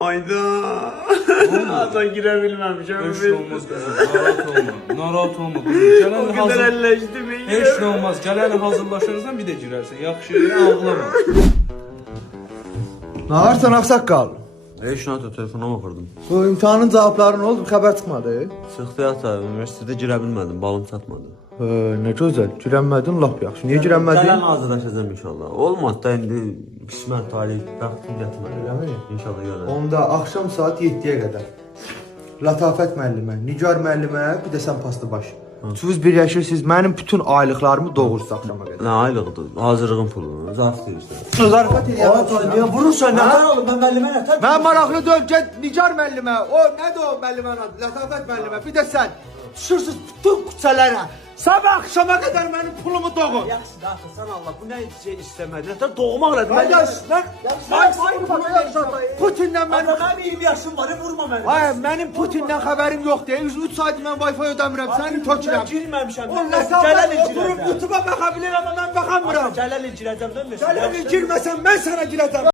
Ayda. Hasan girebilmemiş. Heç nə olmaz qızım, narahat olma. Narahat olma qızım. O Gələn kadar hazır. elleşti mi? Heç nə olmaz. Gələn hazırlaşırsan bir də girərsən. Yaxşı, ağlama. Ne varsan aksaqqal? Heç nə ata telefona baxırdım. Bu imtahanın cavabları ne oldu? Xəbər çıxmadı. Çıxdı ata, universitetə girə bilmədim, balım çatmadı. Ne gözəl. Girənmədin lap yaxşı. Niyə girənmədin? Gələn hazırlaşacağam inşallah. Olmaz da indi qismət talih bəxtim yetmədi. Eləmi? İnşallah görürəm. Onda axşam saat 7-yə qədər. Latafət müəllimə, Nigar müəllimə, bir də sən pasta baş. Siz birləşirsiniz, mənim bütün aylıqlarımı doğursunuz axşama qədər. Nə aylıqdır? Hazırlığın pulu. Zarf deyirsən. Zarafat eləyəm. Niyə vurursan? Nə oğlum mən müəllimə nə tək? Mən maraqlı deyil, get Nigar müəllimə. O nədir o müəllimənin adı? Latafət müəllimə. Bir də sən düşürsüz bütün küçələrə. Sabah axşama qədər mənim pulumu doğur. Yaxşı da ata, sən Allah bu nə şey istəmədin? Ata doğmaq elədi. Qardaş, Putinlə mənim Mənim 20 yaşım var, vurma məni. Ay, mənim Putinlə xəbərim yoxdur. 3 saat mən Wi-Fi ödəmirəm. Sənin tökürəm. Girməmişəm. O Latafət oturub YouTube-a baxa bilir, amma mən baxamıram. Gələn il girəcəm, dönmürsən. Gəlin girməsən mən sənə girəcəm.